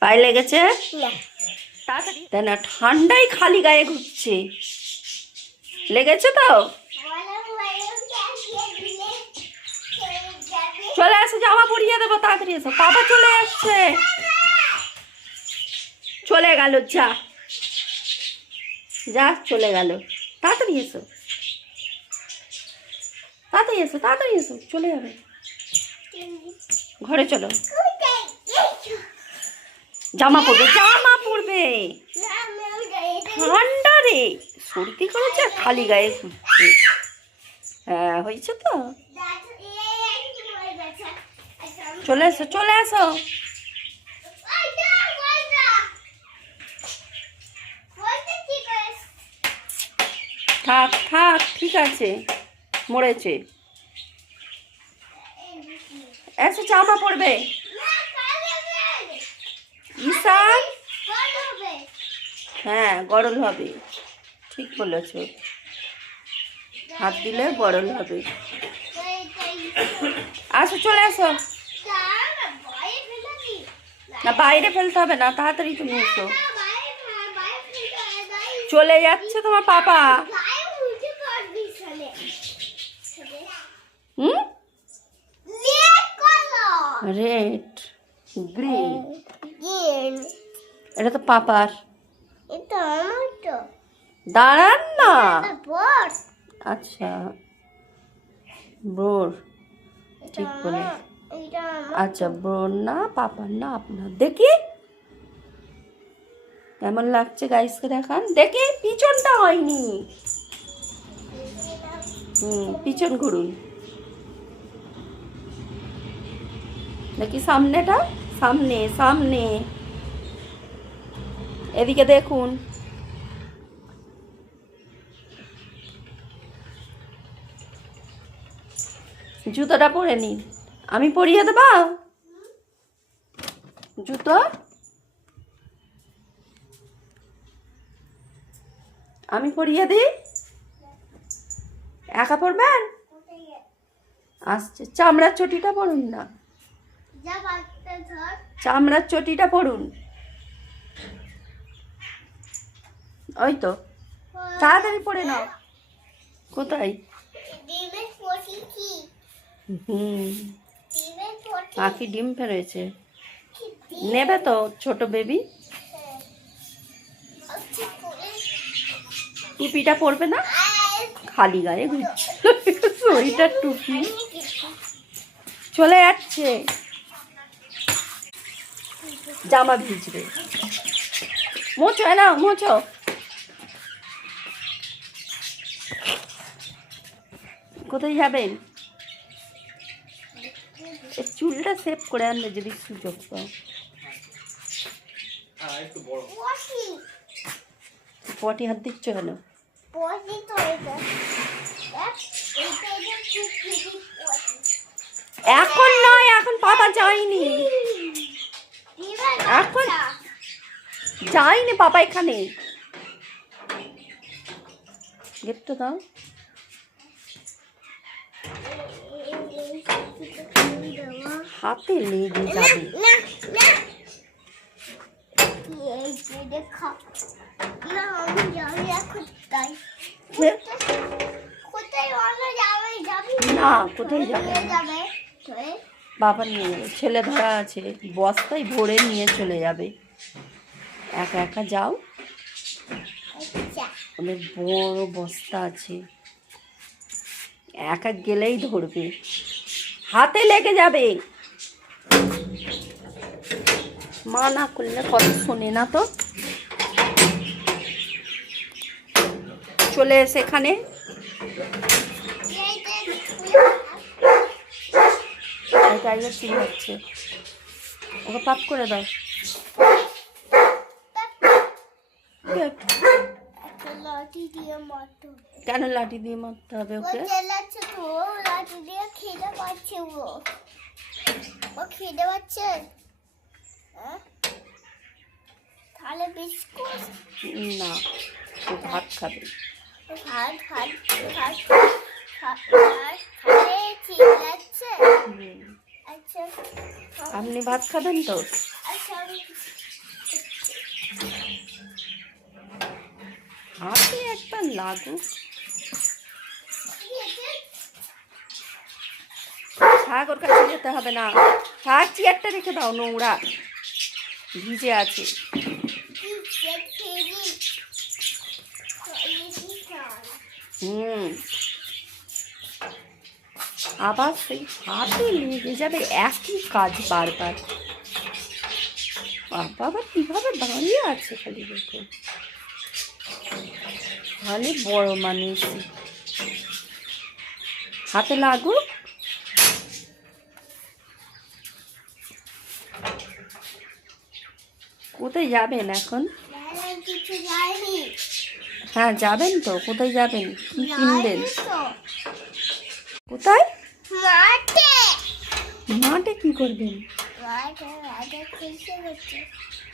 পায়ে লেগেছে? তাই না, ঠান্ডায় খালি গায়ে ঘুরছে। লেগেছে তো? চলে আসো, জামা পরিয়ে দেবো, তাড়াতাড়ি এসো। বাবা চলে আসছে। চলে গেল, যা যা, চলে গেল। তাড়াতাড়ি এসো, তাড়াতাড়ি এসো, তাড়াতাড়ি এসো, চলে যাবে। ঘরে চলো, জামা পরবে, জামা পরবে। ঠান্ডা রে, সর্দি করেছে, খালি গায়ে ঘুরছে। হ্যাঁ, হয়েছে তো। চলে এসো, চলে এসো। থাক থাক, ঠিক আছে, মরেছে। এসো, জামা পরবে। ঈশান, হ্যাঁ গরল হবে, ঠিক বলেছ। হাত দিলে গরল হবে। আসো, চলে আসো। না, বাইরে ফেলতে হবে না, তাড়াতাড়ি তুমি এসো। চলে যাচ্ছে তোমার পাপা। হুম, রেড, গ্রিন, এটা তো পাপার। দাঁড়ান না। আচ্ছা, ব্রোর, ঠিক বলে। আচ্ছা, ব্রোর না, পাপার না, আপনার। দেখি কেমন লাগছে, গাইসকে দেখান। দেখি, পিছনটা হয়নি। পিছন ঘুরুন, দেখি সামনেটা। সামনে, সামনে, এদিকে দেখুন। জুতোটা পরে নিন, আমি পরিয়ে দেবো জুতো। আমি পরিয়ে দিই, একা পরবেন? আসছে, চামড়ার চটিটা পরুন না, চামড়ার চটিটা পরুন। ওই তো, তাড়াতাড়ি পরে নাও। কোথায়? পাখি ডিম ফেলেছে, নেবে তো ছোট বেবি? টুপিটা পরবে না, খালি গায়ে ঘুরছে, শরীরটার টুপি চলে যাচ্ছে। জামা ভিজবে, মোছো না, মোছো। কোথায় যাবেন? চুলটা সেভ করে আনলে যদি সুযোগ পাও। পটি হাত দিচ্ছ কেন? এখন নয়, এখন পাপা যায়নি, এখন যায়নি পাপা এখানে। গেটটা দাও। হাতে লেগে যাবে। না, কোথায় যাবে? বাবা নিয়ে যাবে, ছেলে ধরা আছে, বস্তায় ভরে নিয়ে চলে যাবে। একা একা যাও, অনেক বড় বস্তা আছে, একা গেলেই ধরবে, হাতে লেগে যাবে। মা না করলে কথা শোনে না তো। চলে এসে এখানে টাইগার চিল হচ্ছে, ওকে পাপ করে দাও। কেন লাঠি দিয়ে মারতে হবে ওকে? খিদে পাচ্ছে, তাহলে বিস্কুট না, ও ভাত খাবে। ভাত ভাত ভাত খাবে, চিল্লাচ্ছে। আচ্ছা, আপনি ভাত খাবেন তো? হাতে একটা লাগুক। থাক, ওর কাছে যেতে হবে না। থাক, চেয়ারটা রেখে দাও, নোংরা ভিজে আছে। আবার সেই হাতে লেগে যাবে, একই কাজ বারবার। বাবা আবার কিভাবে দাঁড়িয়ে আছে খালি দেখো, খালি বড় মানুষ। হাতে লাগুক। কোথায় যাবেন এখন? হ্যাঁ যাবেন তো, কোথায় যাবেন, কি কিনবেন? কোথায়? মাঠে কি করবেন?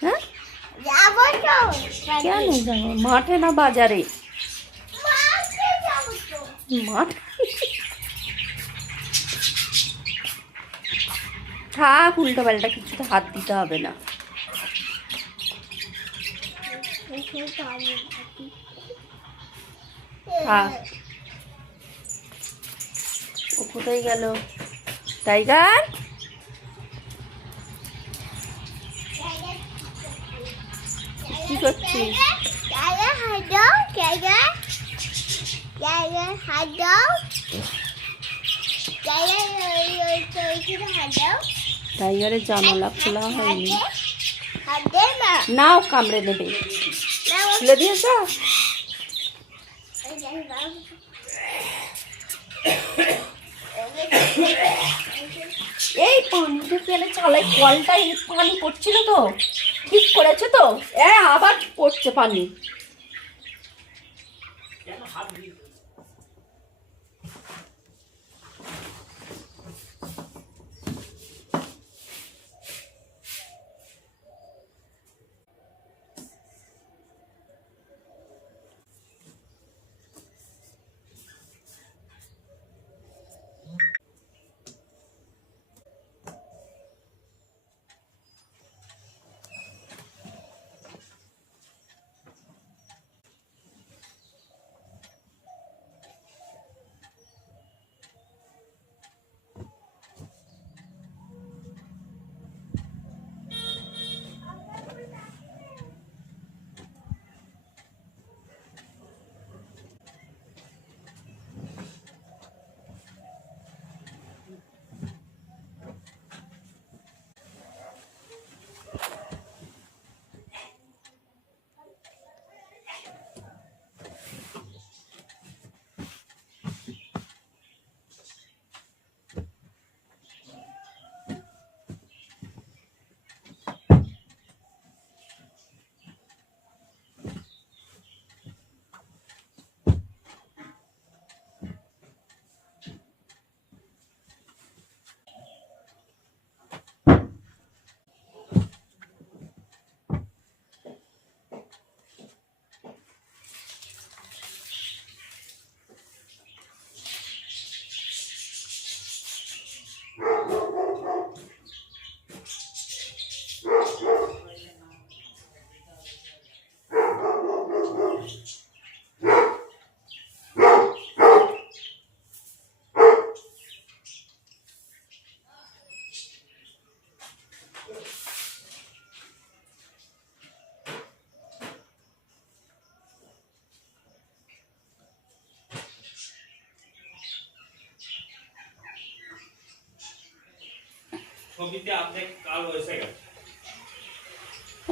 হ্যাঁ কেন যাবো? মাঠে না বাজারে? মাঠ থাক, উল্টো পাল্টা কিছুতে হাত দিতে হবে না। থাক। ও কোথায় গেল? টাইগার, কি করছিস? টাইগারের জানালা খোলা হয়নি, নাও কামড়ে দেবে। খুলে দিয়েছ? এই পানিতে ফেলে চালাই, কলটাই পানি পড়ছিল তো, ঠিক করেছে তো? আবার পড়ছে পানি।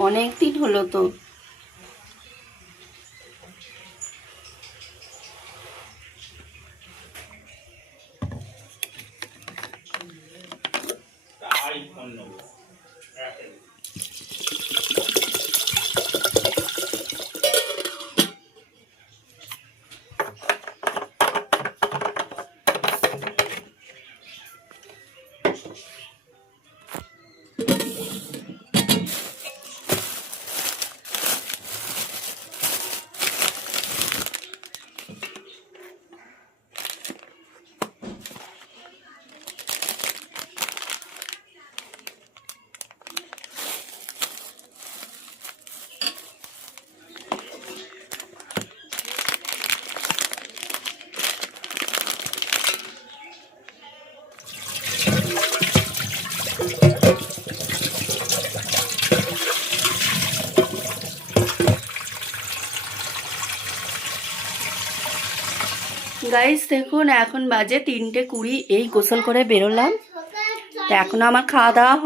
অনেক দিন হলো তো। গাইস দেখুন এখন বাজে 3:20, এই গোসল করে বেরোলাম। তো এখনো আমার খাওয়া দাওয়া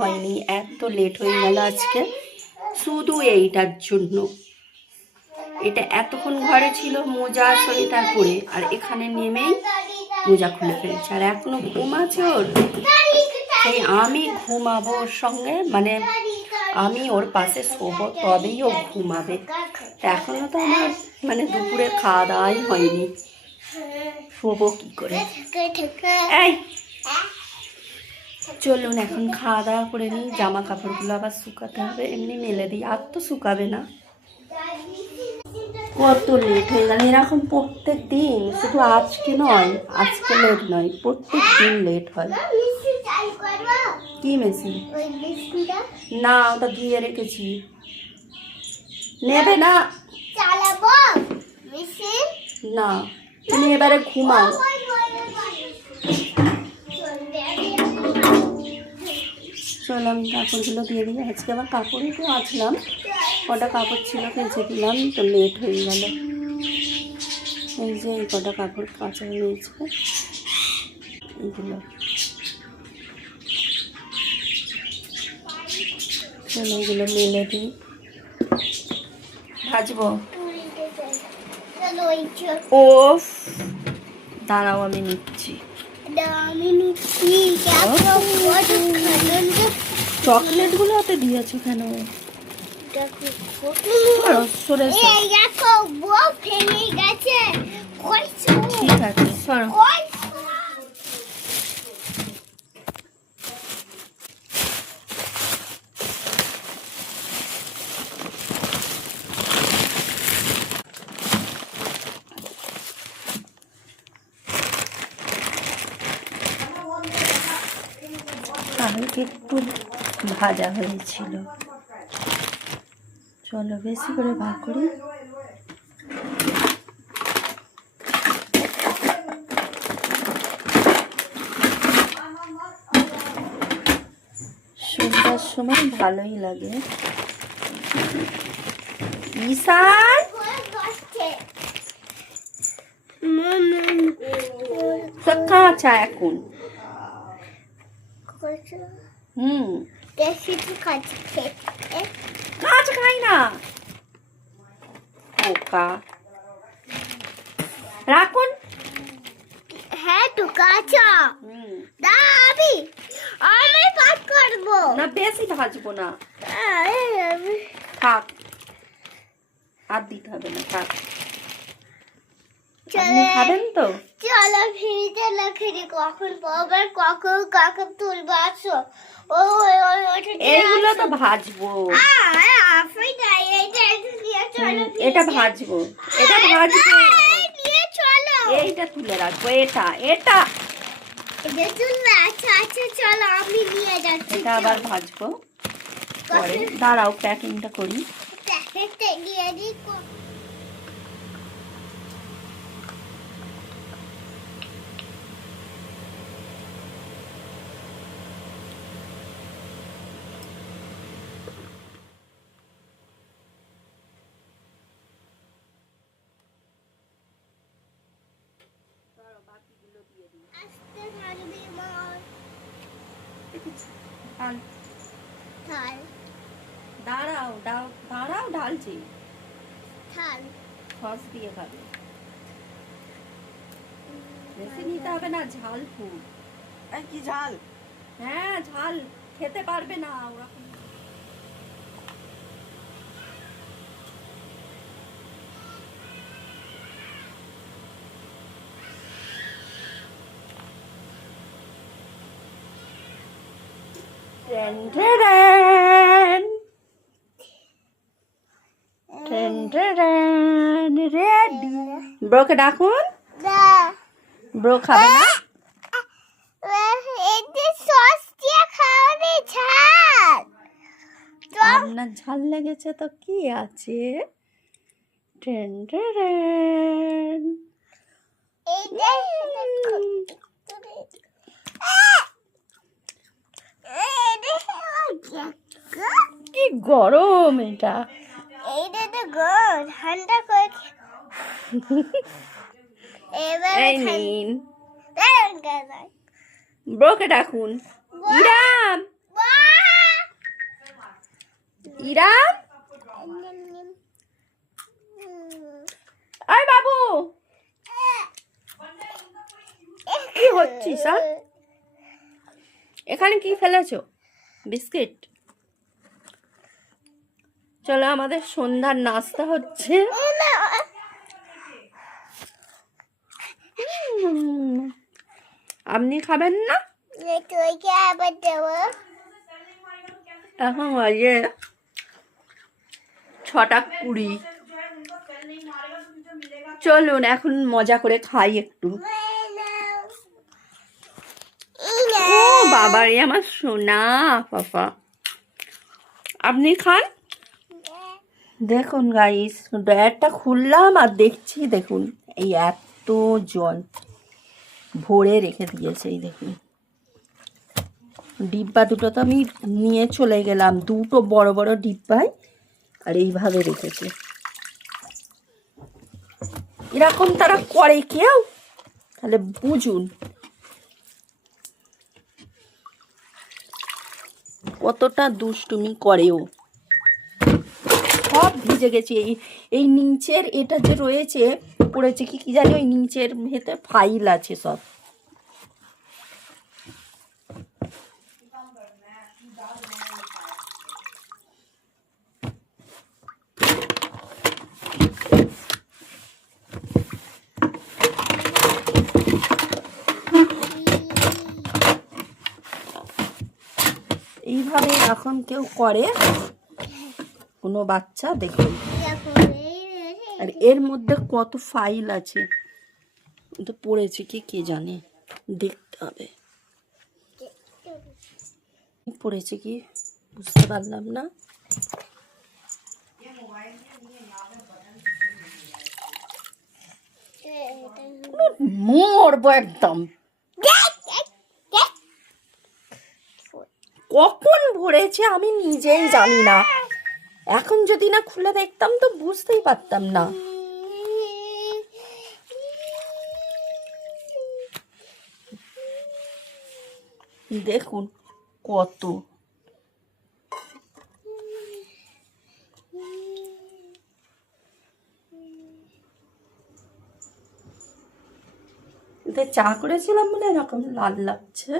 হয়নি, এত লেট হয়ে গেল আজকে শুধু এইটার জন্য। এটা এতক্ষণ ঘরে ছিল মোজা সোয়েটার পরে, আর এখানে নেমেই মোজা খুলে ফেলছে, আর এখনো ঘুম আছে ওর। সেই আমি ঘুমাবো ওর সঙ্গে, মানে আমি ওর পাশে শোবো, তবেই ও ঘুমাবে। এখনো তো আমার মানে দুপুরে খাওয়া দাওয়াই হয়নি, শোবো কি করে। এই চলুন এখন খাওয়া দাওয়া করে নিই, জামা কাপড়গুলো আবার শুকাতে হবে, এমনি মেলে দিই, আর তো শুকাবে না। কত লেট হয়ে গেল, এরকম প্রত্যেক দিন, শুধু আজকে লেট নয়, প্রত্যেক দিন লেট হয়। কি মেশিন? না, ওটা ধুয়ে রেখেছি, নেবে না। না, তুমি এবারে ঘুমাও। চলো আমি কাপড়গুলো দিয়ে দিই, আজকে আবার কাপড়ই তো আসলাম, কটা কাপড় ছিল কেচে দিলাম, তো লেট হয়ে গেল। এই যে এই কটা কাপড় কাচা হয়েছে, এইগুলো। চলো এগুলো মেলে দিই, ভাজবো। ও দাঁড়াও আমি নিচ্ছি। চকলেটগুলো ওতে দিয়েছো কেন? ঠিক আছে সরো। কালকে একটু ভাজা হয়েছিল, চলো বেশি করে ভাগ করি। সন্ধ্যার সময় ভালোই লাগে। ঈশান কাঁচা এখন, কাঁচা খাই না, পোকা। রাখুন। হ্যাঁ তো কাঁচা আমি ভাত করবো না, বেশি ভাজবো না, থাক, আর দিতে হবে না, থাক। আপনি খাবেন তো? চলো ভিজে লাখেরি কখন পাবে, কখন তুলবো, আসো। এইগুলো তো ভাজবো, এটা ভাজবো, এইটা তুলে রাখবো, এটা তুলবে। আচ্ছা চলো আমি নিয়ে যাচ্ছি। এটা আবার ভাজবো পরে, দাঁড়াও প্যাকিংটা করি। প্যাকেটে দিয়ে দিই। দাঁড়াও ঢালছি, সস দিয়ে খাবে, বেশি নিতে হবে না, ঝাল ফুল। কি ঝাল? হ্যাঁ ঝাল খেতে পারবে না ওরকম। রেডি। ব্রোকে ডাকুন, ব্রো খাবে না। আপনার ঝাল লেগেছে তো কি আছে। কি গরম এটা, এইটা তো গরম, ঠান্ডা করে এবার এই নিন, ব্রোকে ডাকুন। ইরাম, ইরাম, আয় বাবু, কি হচ্ছিস? এখানে কি ফেলেছো? বিস্কিট। চলো, আমাদের সন্ধ্যার নাস্তা হচ্ছে। আপনি খাবেন না? আবার দেবো। এখন বাজে 6:20। চলুন এখন মজা করে খাই একটু। ও বাবা রে, আমার সোনা পাপা। আপনি খান। দেখুন গাইস, ড্রয়ারটা খুললাম আর দেখছি, দেখুন এই এত জল ভরে রেখে দিয়েছে। এই দেখুন, ডিব্বা দুটো তো আমি নিয়ে চলে গেলাম, দুটো বড় বড় ডিব্বায়, আর এইভাবে রেখেছে। এরকম তারা করে কেউ? তাহলে বুঝুন কতটা দুষ্টুমি করেও। সব ভিজে গেছে। এই নিচের এটা যে রয়েছে, পড়েছে কি কি জানি, ওই নিচের ভেতরে ফাইল আছে সব। এইভাবে এখন কেউ করে কোনো বাচ্চা? দেখুন, আর এর মধ্যে কত ফাইল আছে, তো পড়েছে কি কে জানে, দেখতে হবে পড়েছে কি, বুঝতে পারলাম না। মরবো একদম। কখন ভরেছে আমি নিজেই জানি না। এখন যদি না খুলে দেখতাম তো বুঝতেই পারতাম না। দেখুন কত। এতে চা করেছিলাম বলে এরকম লাল লাগছে।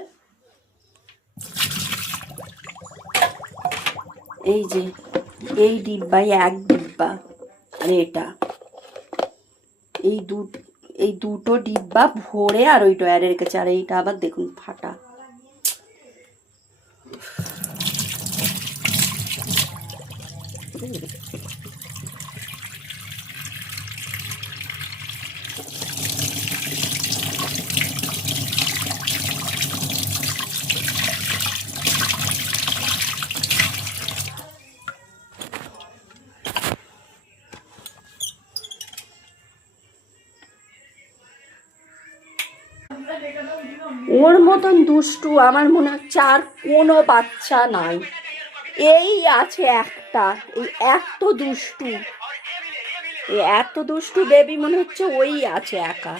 এই যে এই ডিব্বায় এক ডিব্বা, আর এটা এই দুটো ডিব্বা ভরে আর ওই ড্রয়ারে রেখেছে, আর এইটা আবার দেখুন ফাটা। ওর মতন দুষ্টু আমার মনে হচ্ছে আর কোনো বাচ্চা নাই। এই আছে একটা, এই এত দুষ্টু, এই এত দুষ্টু বেবি মনে হচ্ছে ওই আছে একা।